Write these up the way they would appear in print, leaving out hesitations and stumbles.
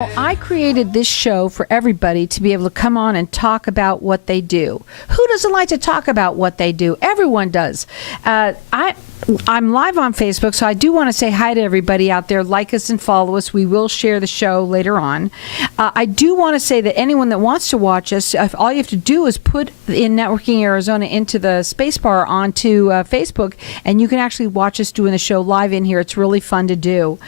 I created this show for everybody to be able to come on and talk about what they do. Who doesn't like to talk about what they do? Everyone does. I'm live on Facebook, so I do want to say hi to everybody out there. Like us and follow us. We will share the show later on. I do want to say that anyone that wants to watch us, all you have to do is put in Networking Arizona into the spacebar onto Facebook, and you can actually watch us doing the show live in here. It's really fun to do.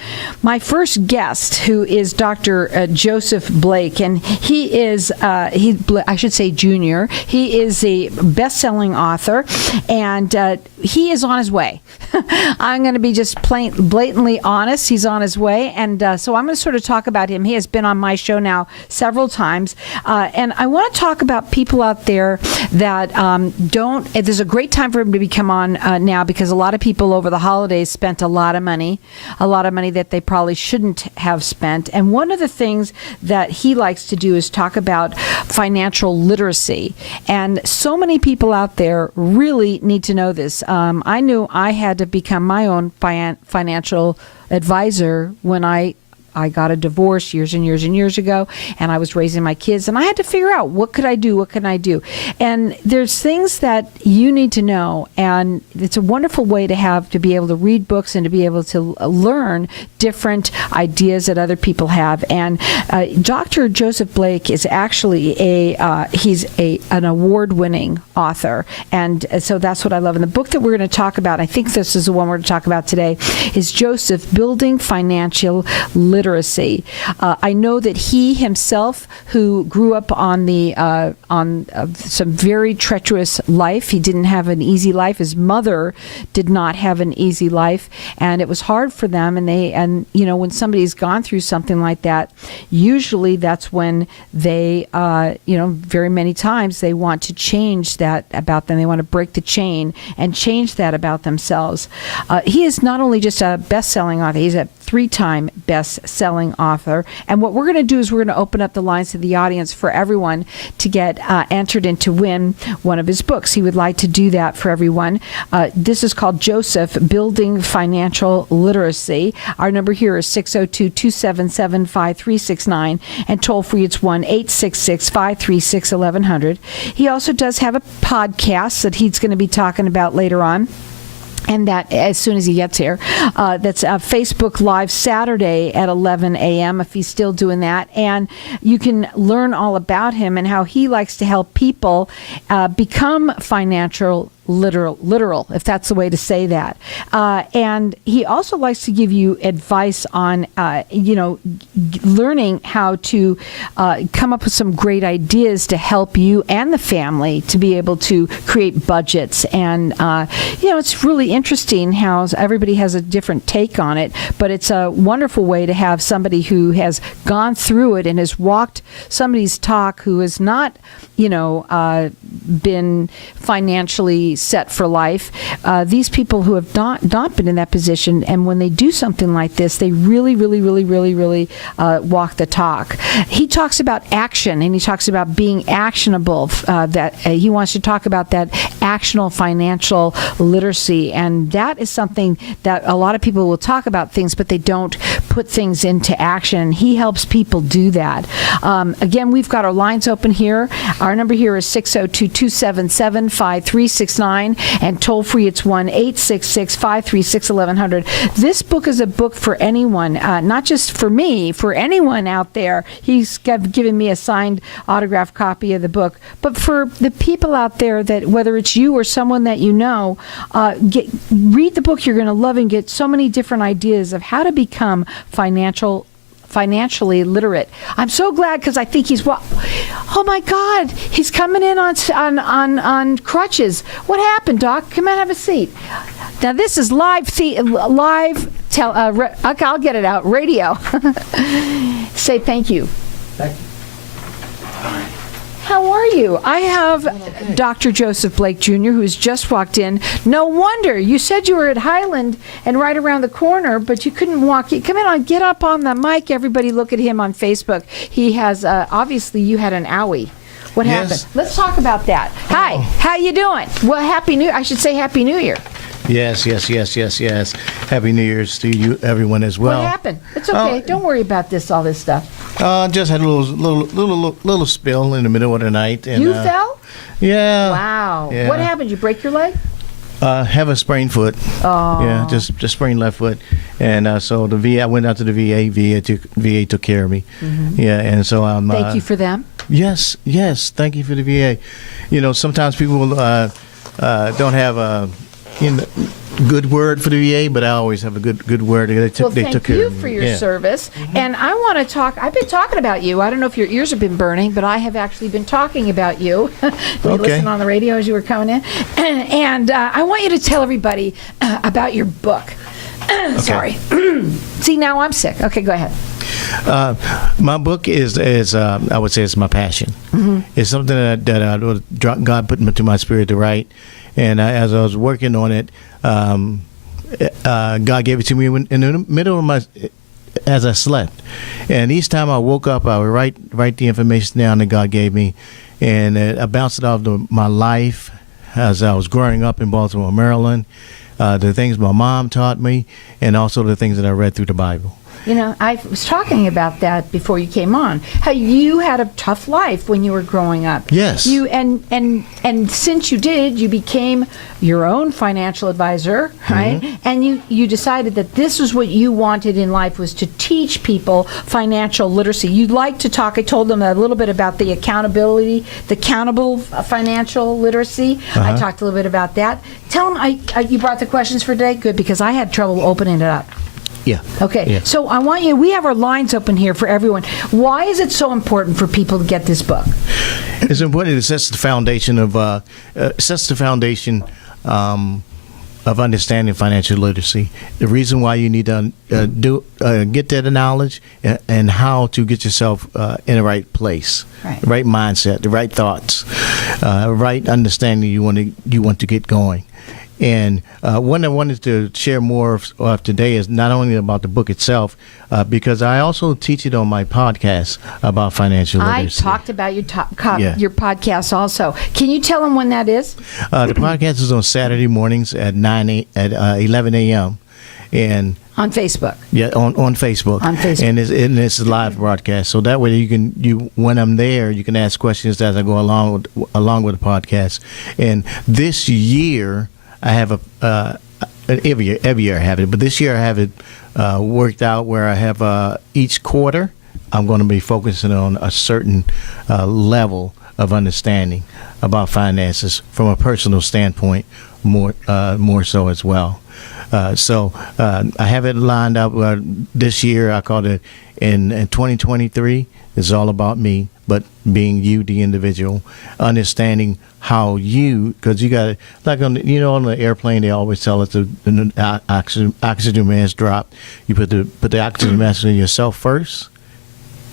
My first guest, who is Dr. Joseph Blake, and he is, I should say junior. He is a best-selling author, and he is on his way. I'm going to be just blatantly honest. He's on his way. And so I'm going to sort of talk about him. He has been on my show now several times. And I want to talk about people out there that there's a great time for him to come on now, because a lot of people over the holidays spent a lot of money that they probably shouldn't have spent. And one of the things that he likes to do is talk about financial literacy. And so many people out there really need to know this. I knew I had to become my own financial advisor when I got a divorce years and years and years ago, and I was raising my kids, and I had to figure out, what could I do? What can I do? And there's things that you need to know, and it's a wonderful way to be able to read books and to be able to learn different ideas that other people have. And Dr. Joseph Blake is actually an award-winning author, and so that's what I love. And the book that we're going to talk about, I think this is the one we're going to talk about today, is Joseph, Building Financial Literacy. I know that he himself, who grew up on some very treacherous life, he didn't have an easy life. His mother did not have an easy life, and it was hard for them. And when somebody's gone through something like that, usually that's when they, very many times they want to change that about them. They want to break the chain and change that about themselves. He is not only just a best-selling author; he's a 3-time best-selling author. And what we're going to do is we're going to open up the lines to the audience for everyone to get entered in to win one of his books. He would like to do that for everyone. This is called Joseph, Building Financial Literacy. Our number here is 602-277-5369, and toll-free it's 1-866-536-1100. He also does have a podcast that he's going to be talking about later on, and that as soon as he gets here. That's Facebook Live Saturday at 11 a.m. if he's still doing that. And you can learn all about him and how he likes to help people become financial literal, if that's the way to say that. And he also likes to give you advice on, learning how to come up with some great ideas to help you and the family to be able to create budgets. And, it's really interesting how everybody has a different take on it, but it's a wonderful way to have somebody who has gone through it and has walked somebody's talk, who has not, been financially set for life. These people who have not been in that position, and when they do something like this, they really walk the talk. He talks about action, and he talks about being actionable. That he wants to talk about that actionable financial literacy, and that is something that a lot of people will talk about things, but they don't put things into action. He helps people do that. Again, we've got our lines open here. Our number here is 602-277-5369, and toll-free it's 1-866-536-1100. This book is a book for anyone, not just for me, for anyone out there. He's given me a signed autographed copy of the book, but for the people out there that, whether it's you or someone that you know, read the book. You're going to love and get so many different ideas of how to become financially literate. I'm so glad, because I think oh my God, he's coming in on crutches. What happened, Doc? Come on, have a seat. Now this is I'll get it out, radio. Say thank you. Thank you. All right. How are you? I have Dr. Joseph Blake Jr., who's just walked in. No wonder. You said you were at Highland and right around the corner, but you couldn't walk. Come in, get up on the mic. Everybody look at him on Facebook. He has, obviously, you had an owie. What happened? Let's talk about that. Hi, how you doing? Well, I should say Happy New Year. Yes. Happy New Year's to you, everyone, as well. What happened? It's okay. Don't worry about all this stuff. Just had a little spill in the middle of the night. And, You fell? Yeah. Wow. Yeah. What happened? You break your leg? Have a sprained foot. Oh. Yeah, just sprained left foot, and so the VA. I went out to the VA. VA took care of me. Mm-hmm. Yeah, and so I'm. Thank you for them. Yes. Thank you for the VA. You know, sometimes people don't have good word for the VA, but I always have a good word. They took care Thank you of me. for your Yeah. service. And I want to talk. I've been talking about you. I don't know if your ears have been burning, but I have actually been talking about you. We Okay. listened on the radio as you were coming in. And I want you to tell everybody about your book. Sorry. See, now I'm sick. Okay, go ahead. My book is I would say it's my passion. Mm-hmm. It's something that God put into my spirit to write, and as I was working on it, God gave it to me in the middle of as I slept, and each time I woke up, I would write the information down that God gave me, and I bounced it off my life as I was growing up in Baltimore, Maryland, the things my mom taught me, and also the things that I read through the Bible. You know, I was talking about that before you came on. How you had a tough life when you were growing up. Yes. You and since you did, you became your own financial advisor, right? Mm-hmm. And you decided that this was what you wanted in life, was to teach people financial literacy. You'd like to talk. I told them a little bit about the accountable financial literacy. I talked a little bit about that. Tell them you brought the questions for today. Good, because I had trouble opening it up. Yeah. Okay, Yeah. so we have our lines open here for everyone. Why is it so important for people to get this book? It's important. It sets the foundation of understanding financial literacy. The reason why you need to get that knowledge and how to get yourself in the right place, Right. the right mindset, the right thoughts, right understanding you want to get going. And what I wanted to share more of today is not only about the book itself, because I also teach it on my podcast about financial literacy. I talked about your Yeah. your podcast also. Can you tell them when that is? The podcast is on Saturday mornings at 11 a.m. and On Facebook. yeah, on Facebook. On Facebook. And it's a live broadcast, so that way when I'm there, you can ask questions as I go along with the podcast. And this year, I have every year I have it, but this year I have it worked out where I have each quarter I'm going to be focusing on a certain level of understanding about finances from a personal standpoint, more so as well. So I have it lined up this year. I called it in 2023. It's all about me, but being you, the individual, understanding how because you got like on the airplane, they always tell us the oxygen mask drop. You put the oxygen mask on yourself first,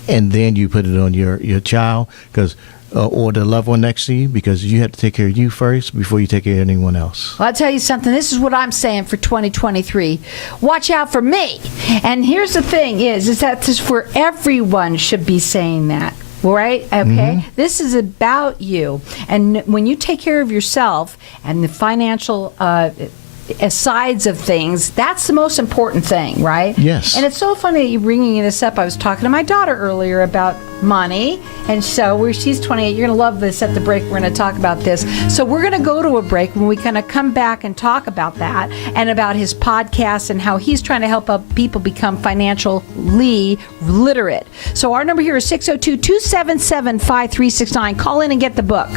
and then you put it on your child, or the loved one next to you, because you have to take care of you first before you take care of anyone else. Well, I'll tell you something. This is what I'm saying for 2023. Watch out for me. And here's the thing is that this for everyone should be saying that. Right? Okay. Mm-hmm. This is about you. And when you take care of yourself and the financial sides of things, that's the most important thing, right? Yes. And it's so funny that you're bringing this up. I was talking to my daughter earlier about money, and so she's 28. You're going to love this. At the break, we're going to talk about this. So we're going to go to a break when we kind of come back and talk about that and about his podcast and how he's trying to help people become financially literate. So our number here is 602-277-5369. Call in and get the book.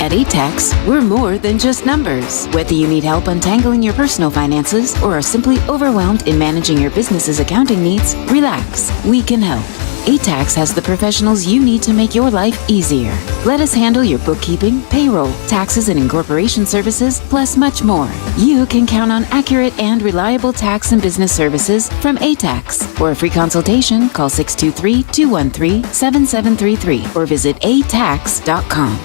At ATAX, we're more than just numbers. Whether you need help untangling your personal finances or are simply overwhelmed in managing your business's accounting needs, relax. We can help. ATAX has the professionals you need to make your life easier. Let us handle your bookkeeping, payroll, taxes and incorporation services, plus much more. You can count on accurate and reliable tax and business services from ATAX. For a free consultation, call 623-213-7733 or visit atax.com.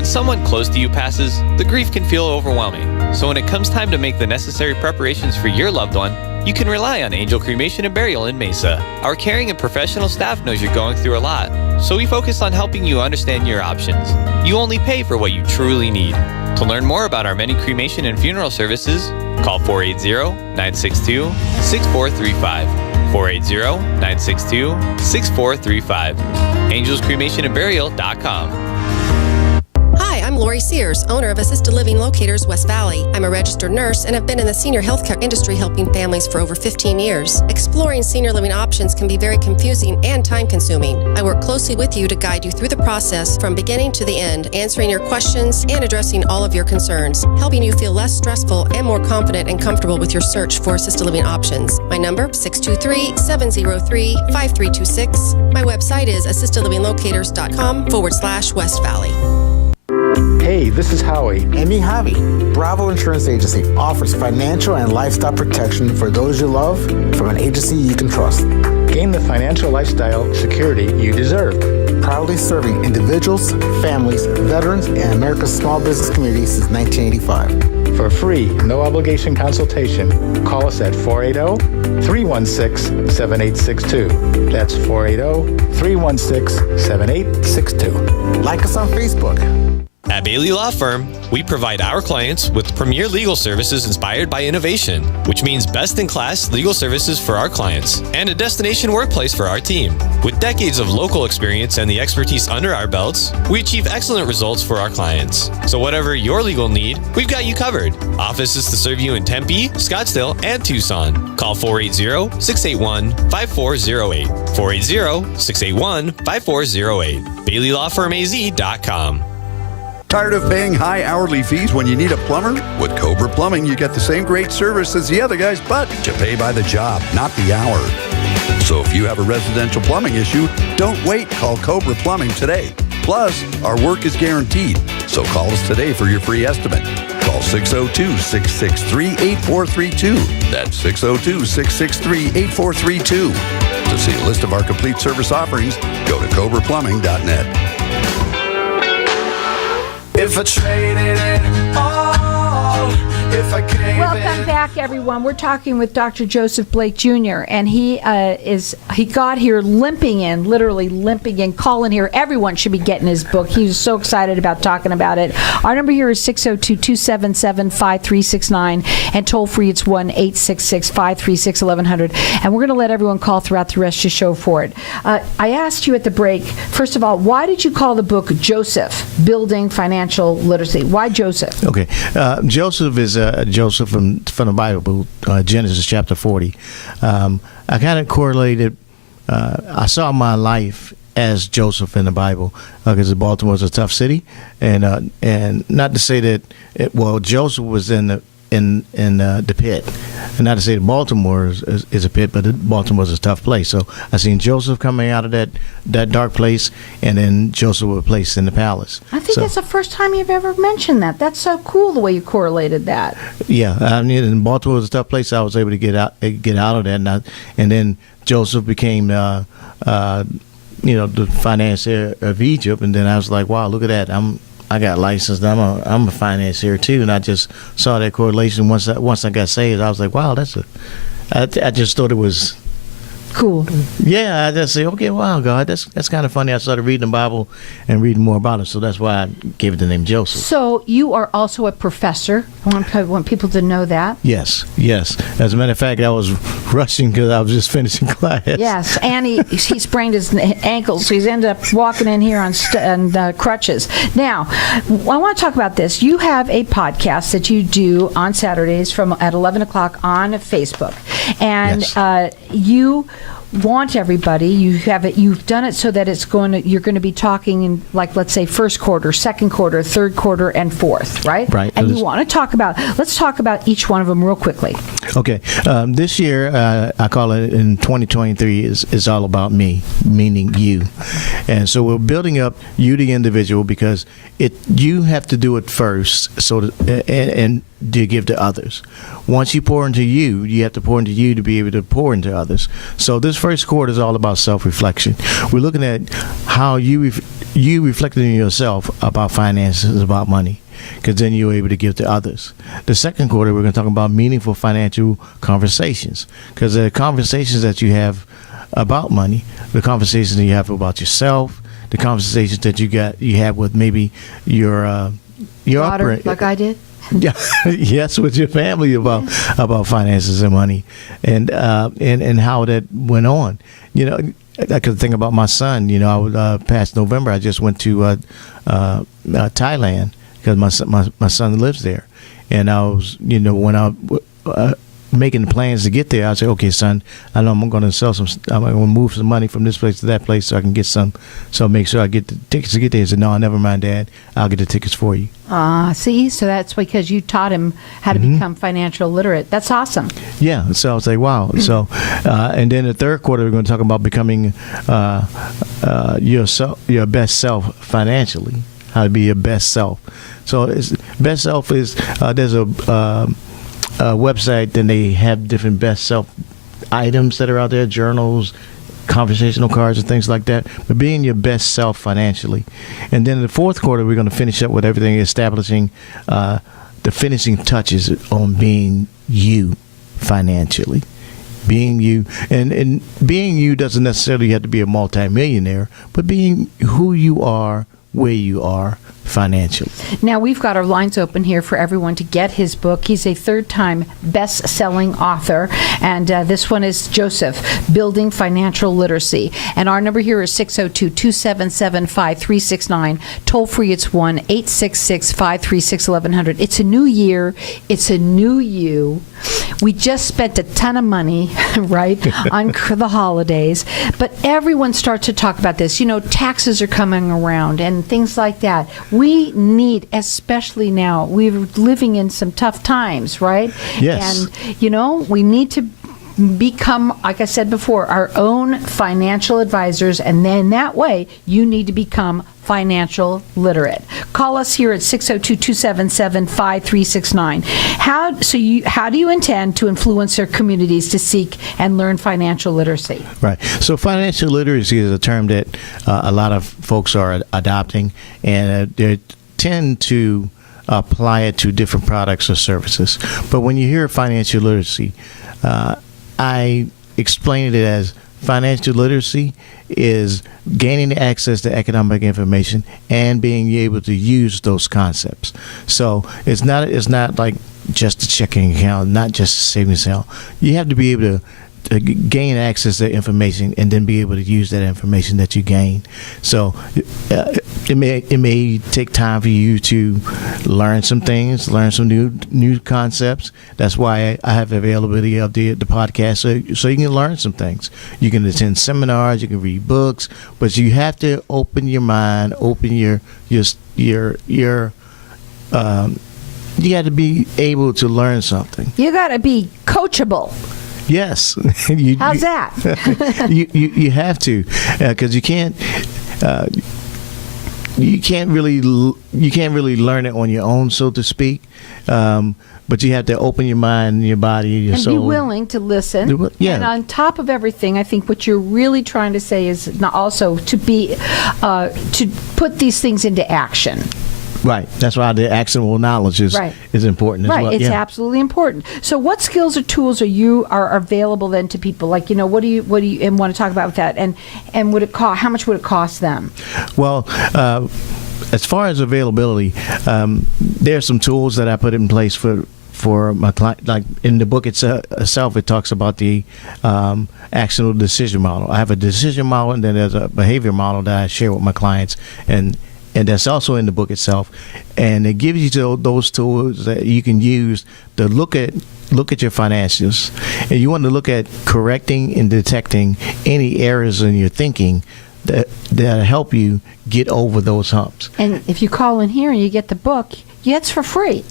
When someone close to you passes, the grief can feel overwhelming. So when it comes time to make the necessary preparations for your loved one, you can rely on Angel Cremation and Burial in Mesa. Our caring and professional staff knows you're going through a lot, so we focus on helping you understand your options. You only pay for what you truly need. To learn more about our many cremation and funeral services, call 480-962-6435. 480-962-6435. AngelsCremationandBurial.com. Hi, I'm Lori Sears, owner of Assisted Living Locators West Valley. I'm a registered nurse and have been in the senior healthcare industry helping families for over 15 years. Exploring senior living options can be very confusing and time-consuming. I work closely with you to guide you through the process from beginning to the end, answering your questions and addressing all of your concerns, helping you feel less stressful and more confident and comfortable with your search for assisted living options. My number, 623-703-5326. My website is assistedlivinglocators.com/West Valley. Hey, this is Howie. And me, Javi. Bravo Insurance Agency offers financial and lifestyle protection for those you love from an agency you can trust. Gain the financial lifestyle security you deserve. Proudly serving individuals, families, veterans, and America's small business community since 1985. For a free, no-obligation consultation, call us at 480-316-7862. That's 480-316-7862. Like us on Facebook. At Bailey Law Firm, we provide our clients with premier legal services inspired by innovation, which means best-in-class legal services for our clients and a destination workplace for our team. With decades of local experience and the expertise under our belts, we achieve excellent results for our clients. So whatever your legal need, we've got you covered. Offices to serve you in Tempe, Scottsdale, and Tucson. Call 480-681-5408. 480-681-5408. BaileyLawFirmAZ.com. Tired of paying high hourly fees when you need a plumber? With Cobra Plumbing, you get the same great service as the other guys, but you pay by the job, not the hour. So if you have a residential plumbing issue, don't wait. Call Cobra Plumbing today. Plus, our work is guaranteed. So call us today for your free estimate. Call 602-663-8432. That's 602-663-8432. To see a list of our complete service offerings, go to CobraPlumbing.net. If I traded it all, if I gave Welcome back, everyone. We're talking with Dr. Joseph Blake Jr., and he got here literally limping in, calling here. Everyone should be getting his book. He was so excited about talking about it. Our number here is 602-277-5369, and toll free it's 1-866-536-1100. And we're going to let everyone call throughout the rest of the show for it. I asked you at the break, first of all, why did you call the book Joseph, Building Financial Literacy? Why Joseph? Okay. Joseph is Joseph from the Bible, Genesis chapter 40. I kind of correlated, I saw my life as Joseph in the Bible, because Baltimore is a tough city, and not to say that Joseph was in the pit, and not to say that Baltimore is a pit, but Baltimore is a tough place. So I seen Joseph coming out of that dark place, and then Joseph was placed in the palace. I think that's the first time you've ever mentioned that. That's so cool the way you correlated that. Yeah, I mean, in Baltimore was a tough place. I was able to get out of that, and then Joseph became the financier of Egypt, and then I was like, wow, look at that. I got licensed. I'm a financier too, and I just saw that correlation once I got saved. I was like, wow, I just thought it was cool. Yeah, I just say, okay, wow, God, that's kind of funny. I started reading the Bible and reading more about it, so that's why I gave it the name Joseph. So you are also a professor. I want people to know that. Yes. As a matter of fact, I was rushing because I was just finishing class. Yes, and he sprained his ankles, so he's ended up walking in here on crutches. Now, I want to talk about this. You have a podcast that you do on Saturdays at 11 o'clock on Facebook, and yes. You want everybody, you've done it so that you're going to be talking in, like, let's say first quarter, second quarter, third quarter, and fourth, right? Right. And you want to let's talk about each one of them real quickly. Okay. This year, I call it, in 2023, is all about me, meaning you. And so we're building up you, the individual, because you have to do it first, and to give to others. Once you pour into you, you have to pour into you to be able to pour into others. So this first quarter is all about self-reflection. We're looking at how you you reflecting on yourself about finances, about money, because then you're able to give to others. The second quarter, we're going to talk about meaningful financial conversations, because the conversations that you have about money, the conversations that you have about yourself, the conversations that you have with maybe your Daughter, upbringing, like I did. yeah, yes, with your family about finances and money, and how that went on. You know, I could think about my son. You know, past November, I just went to Thailand because my son lives there, and I was, you know, when I making plans to get there, I said, okay, son, I know I'm going to I'm going to move some money from this place to that place so I can get some, so make sure I get the tickets to get there. He said, no, never mind, Dad, I'll get the tickets for you. See, so that's because you taught him how to become financial literate. That's awesome. Yeah, so I was like, wow. So, and then the third quarter, we're going to talk about becoming your best self financially, how to be your best self. So best self is, there's a website, then they have different best self items that are out there, journals, conversational cards, and things like that. But being your best self financially. And then in the fourth quarter, we're going to finish up with everything, establishing the finishing touches on being you financially. Being you, and being you doesn't necessarily have to be a multimillionaire, but being who you are, where you are financially. Now, we've got our lines open here for everyone to get his book. He's a third-time best-selling author, and this one is Joseph, Building Financial Literacy. And our number here is 602-277-5369. Toll-free, it's 1-866-536-1100. It's a new year. It's a new you. We just spent a ton of money, right, on the holidays, but everyone starts to talk about this. You know, taxes are coming around and things like that. We need, especially now, we're living in some tough times, right? Yes. And, you know, we need to become, like I said before, our own financial advisors, and then that way you need to become financial literate. Call us here at 602-277-5369. How do you intend to influence your communities to seek and learn financial literacy? Right. So financial literacy is a term that a lot of folks are adopting, and they tend to apply it to different products or services. But when you hear financial literacy, I explained it as financial literacy is gaining access to economic information and being able to use those concepts. So it's not like just a checking account, not just a savings account. You have to be able to gain access to information and then be able to use that information that you gain. So it may take time for you to learn some things, learn some new concepts. That's why I have the availability of the podcast, so you can learn some things. You can attend seminars, you can read books, but you have to open your mind, open your you got to be able to learn something. You got to be coachable. Yes. How's that? you have to, because you can't really learn it on your own, so to speak. But you have to open your mind and your body and your soul. And be willing to listen. Yeah. And on top of everything, I think what you're really trying to say is not also to be to put these things into action. Right. That's why the actionable knowledge is important as well. Right. It's absolutely important. So what skills or tools are available then to people? Like, you know, what do you and want to talk about that? And would it cost, how much would it cost them? Well, as far as availability, there's some tools that I put in place for my client. Like in the book itself, it talks about the actionable decision model. I have a decision model, and then there's a behavior model that I share with my clients, and that's also in the book itself, and it gives you those tools that you can use to look at your financials, and you want to look at correcting and detecting any errors in your thinking that help you get over those humps. And if you call in here and you get the book, it's for free.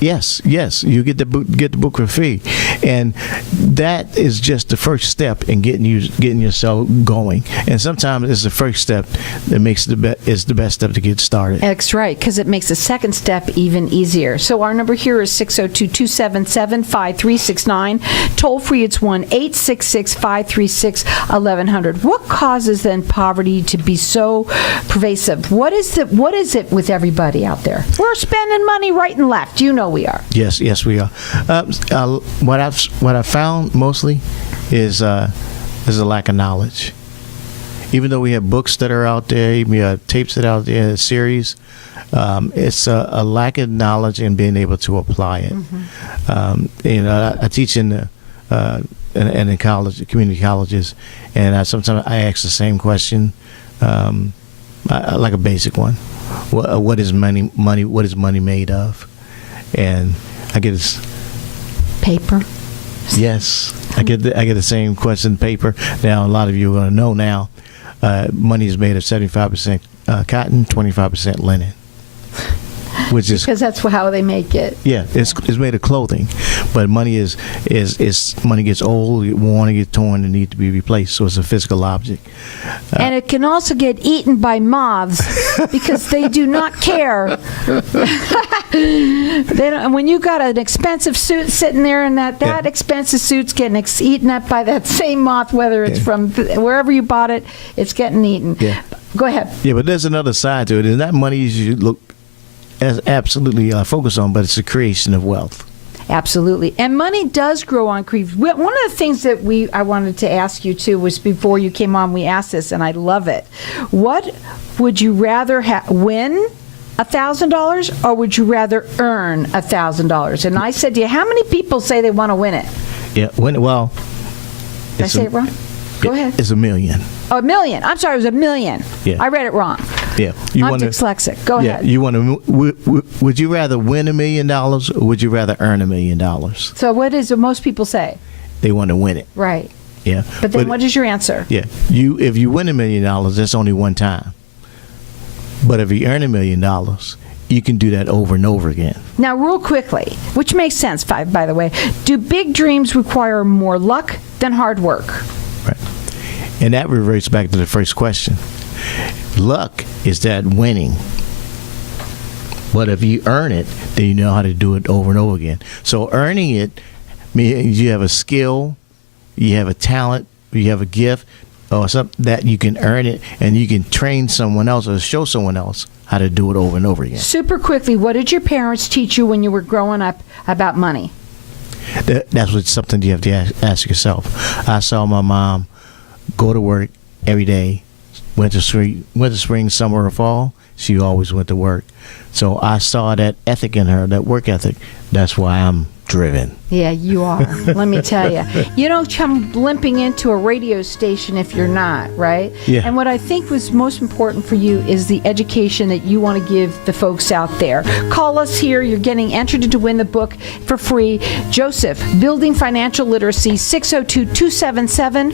Yes, you get the book for free, And that is just the first step in getting yourself going. And sometimes it's the first step that makes is the best step to get started. That's right, because it makes the second step even easier. So our number here is 602-277-5369. Toll free, it's 1-866-536-1100. What causes then poverty to be so pervasive? What is it with everybody out there? We're spending money right and left. You know we are. Yes, we are. What I've found mostly is a lack of knowledge. Even though we have books that are out there, even we have tapes that are out there, a series, it's a lack of knowledge and being able to apply it. I teach in college, community colleges, and sometimes I ask the same question, like a basic one: what is money? What is money made of? And I get this paper. Yes, I get the same question, paper. Now a lot of you are going to know now. Money is made of 75% cotton, 25% linen. Which is because that's how they make it. Yeah, it's made of clothing, but money is money gets old, worn, and gets torn, and need to be replaced. So it's a physical object. And it can also get eaten by moths because they do not care. When you got an expensive suit sitting there, and that expensive suit's getting eaten up by that same moth, whether it's from wherever you bought it, it's getting eaten. Yeah. Go ahead. Yeah, but there's another side to it. It's not money you should look as absolutely focus on, but it's the creation of wealth. Absolutely. And money does grow on trees. One of the things that I wanted to ask you too was, before you came on, we asked this, and I love it. What would you rather win $1,000, or would you rather earn $1,000? And I said to you, how many people say they want to win it? Yeah, well. Did I say it wrong? Go ahead. It's $1 million. Oh, $1 million. I'm sorry, it was $1 million. Yeah. I read it wrong. Yeah. I'm dyslexic. Go ahead. You want to? Would you rather win $1 million, or would you rather earn $1 million? So what is it most people say? They want to win it. Right. Yeah. But then what is your answer? Yeah. If you win $1 million, that's only one time. But if you earn $1 million, you can do that over and over again. Now, real quickly, which makes sense, by the way, do big dreams require more luck than hard work? Right. And that reverts back to the first question. Luck is that winning. But if you earn it, then you know how to do it over and over again. So earning it means you have a skill, you have a talent, you have a gift, or something that you can earn it, and you can train someone else or show someone else how to do it over and over again. Super quickly, what did your parents teach you when you were growing up about money? That's something you have to ask yourself. I saw my mom go to work every day, winter, spring, summer, or fall. She always went to work. So I saw that ethic in her, that work ethic. That's why I'm driven. Yeah, you are. Let me tell you. You don't come limping into a radio station if you're not, right? Yeah. And what I think was most important for you is the education that you want to give the folks out there. Call us here. You're getting entered to win the book for free. Joseph, Building Financial Literacy, 602-277-5369.